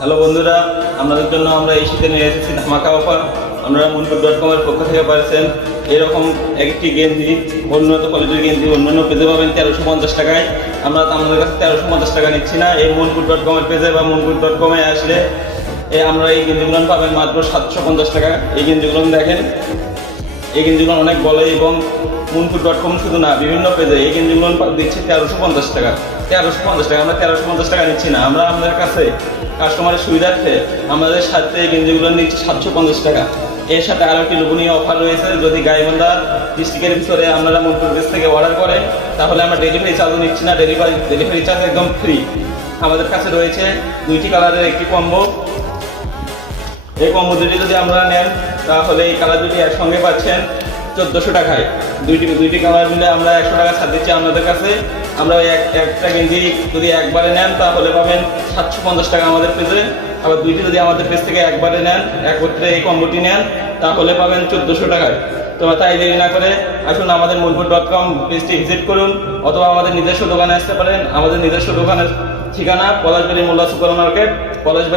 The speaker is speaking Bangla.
হ্যালো বন্ধুরা, আপনাদের জন্য আমরা এই শীতে নিয়ে এসেছি ধামাকা অফার। আপনারা মনপুর.com এর পক্ষ থেকে পাচ্ছেন এরকম একটি গেঞ্জি, উন্নত কোয়ালিটির গেঞ্জি অন্যান্য পেজে পাবেন 1350 টাকায়। আমরা আমাদের কাছে 1350 টাকা নিচ্ছি না। এই মনপুর.com এর পেজে বা মনপুর.com এ আসলে আমরা এই গেঞ্জিগুলো পাবেন মাত্র 750 টাকা। এই গেঞ্জিগুলো দেখেন, এই গেঞ্জিগুলো অনেক বলে এবং মনপুর.com শুধু না, বিভিন্ন পেজে এই গেঞ্জিগুলো দিচ্ছে 1350 টাকা। 1350 টাকা, আমরা 1350 টাকা নিচ্ছি না। আমরা আমাদের কাছে কাস্টমারের সুবিধার্থে আমাদের সাথে এই গেঞ্জিগুলো নিচ্ছি 750 টাকা। এর সাথে আরও একটি লোভনীয় অফার রয়েছে। যদি গাইবান্ধা ডিস্ট্রিক্টের ভিতরে আপনারা মনপুর পেজ থেকে অর্ডার করেন তাহলে আমরা ডেলিভারি চার্জও নিচ্ছি না। ডেলিভারি চার্জ একদম ফ্রি। আমাদের কাছে রয়েছে দুইটি কালারের একটি কম্বো। এই কম্বো দুটি যদি আপনারা নেন তাহলে এই কালার দুটি একসঙ্গে পাচ্ছেন 1400 টাকায়। দুইটি কালার মিলে আমরা 100 টাকা ছাড় দিচ্ছি আপনাদের কাছে। আমরা একটা গেঞ্জি যদি একবারে নেন তাহলে পাবেন 750 টাকা আমাদের পেজে। আবার দুইটি যদি আমাদের পেজ থেকে একবারে নেন, একত্রে এই কম্বোটি নেন তাহলে পাবেন 1400 টাকায়। তো তাই দেরি না করে আসুন আমাদের মনপুর.com পেজটি ভিজিট করুন, অথবা আমাদের নিজস্ব দোকানে আসতে পারেন। আমাদের নিজস্ব দোকানের ঠিকানা পলাশবাড়ি মোল্লা সুপার মার্কেট, পলাশবাড়ি।